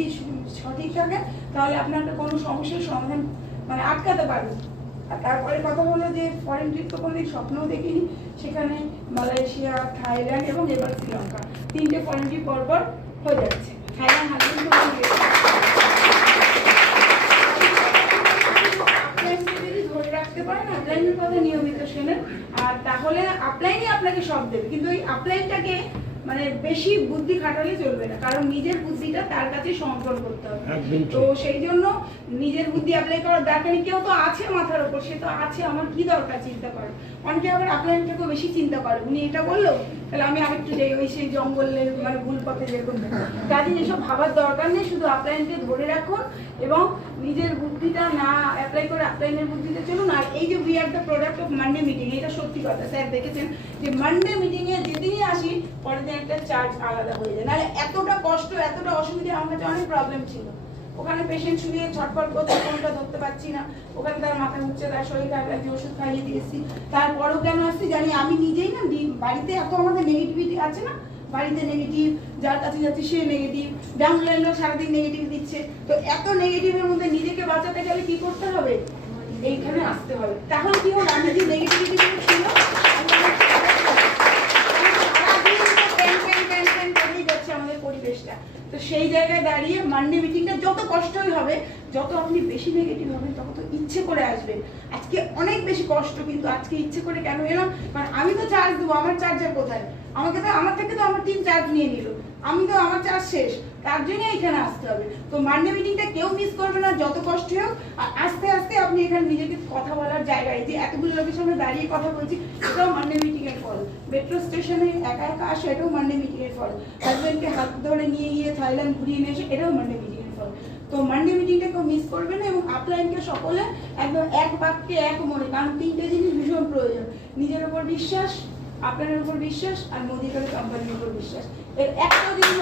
যদি সঠিক থাকে তাহলে আপনাকে কোনো সমস্যার সমাধান মানে আটকাতে পারবে। আর তারপরে কথা হলো যে ফরেন ট্রিপ তো কোনোদিন স্বপ্নও দেখিনি, সেখানে মালয়েশিয়া, থাইল্যান্ড এবং এবার শ্রীলঙ্কা 3টে ফরেন ট্রিপ পরপর হয়ে যাচ্ছে। থাইল্যান্ড যদি ধরে রাখতে পারেন আপলাইনের কথা নিয়মিত শোনেন, আর তাহলে আপলাইনই আপনাকে সব দেবে। কিন্তু ওই আপলাইনটাকে মানে বেশি বুদ্ধি খাটালে চলবে না, কারণ নিজের বুদ্ধিটা তার কাছে সমর্পণ করতে হবে। তো সেই জন্য নিজের বুদ্ধি অ্যাপ্লাই করার দরকার নেই। কেউ তো আছে মাথার উপর, সে তো আছে, আমার কি দরকার চিন্তা করে। অনেকে আবার আপলাইনটাকেও বেশি চিন্তা করে, উনি এটা বললো তাহলে আমি আরেকটু যাই ওই সেই জঙ্গলের মানে ভুল পথে যেরকম। কাজে এসব ভাবার দরকার নেই, শুধু আপলাইনকে ধরে রাখুন এবং নিজের বুদ্ধিটা না অ্যাপ্লাই করে আপলাইনের বুদ্ধিতে চলুন। আর এই যে we are the product of Monday meeting, এটা সত্যি কথা। স্যার দেখেছেন যে মানডে মিটিংয়ে যেদিনই আসি পরের দিন একটা চার্জ আলাদা হয়ে যায়। নাহলে এতটা কষ্ট, এতটা অসুবিধা, আমার কাছে অনেক প্রবলেম ছিল। ওখানে পেশেন্ট শুয়ে ছটফট করতে, কোনটা ধরতে পারছি না, ওখানে তার মাথা ঘুরছে, তার শরীর খারাপ লাগছে, ওষুধ খাইয়ে দিয়েছি। তারপরেও কেন আসছি জানি আমি নিজেই না। বাড়িতে এত আমাদের নেগেটিভিটি আছে না, বাড়িতে নেগেটিভ, যার কাছে যাচ্ছে সে নেগেটিভ, ডাউনলাইন লোক সারাদিন নেগেটিভ দিচ্ছে। তো এত নেগেটিভের মধ্যে নিজেকে বাঁচাতে গেলে কি করতে হবে? এইখানে আসতে হবে। তাহলে কি হলো, আমি যে নেগেটিভিটি ছিল আমাদের পরিবেশটা, তো সেই জায়গায় দাঁড়িয়ে মানডে মিটিংটা যত কষ্টই হবে, যত আপনি বেশি নেগেটিভ হবেন তত ইচ্ছে করে আসবেন। আজকে অনেক বেশি কষ্ট, কিন্তু আজকে ইচ্ছে করে কেন এলাম? কারণ আমি তো চার্জ দেবো, আমার চার্জার কোথায়? আমাকে তো আমার থেকে তো আমার টিম চার্জ নিয়ে নিল, আমি তো আমার চার্জ শেষ, তার জন্য এখানে আসতে হবে। তো মানডে মিটিংটা কেউ মিস করবে না, যত কষ্ট হোক। আর আস্তে আস্তে আপনি এখানে নিজেকে কথা বলার জায়গায় যে এতগুলো লোকের সঙ্গে দাঁড়িয়ে কথা বলছি, এটাও মানডে মিটিং এর ফল। মেট্রো স্টেশনে একা একা আসে, এটাও মানডে মিটিং এর ফল। হাজবেন্ডকে হাত ধরে নিয়ে গিয়ে থাইল্যান্ড ঘুরিয়ে নিয়ে এসে, এটাও মানডে মিটিং এর ফল। তো মানডে মিটিংটা কেউ মিস করবে না, এবং আপলাইনকে সকলে একদম এক বাক্যে এক মনে, কারণ 3টে জিনিস ভীষণ প্রয়োজন: নিজের উপর বিশ্বাস, আপনার উপর বিশ্বাস, আর মোদিকার কোম্পানির উপর বিশ্বাস। এর একটা জিনিস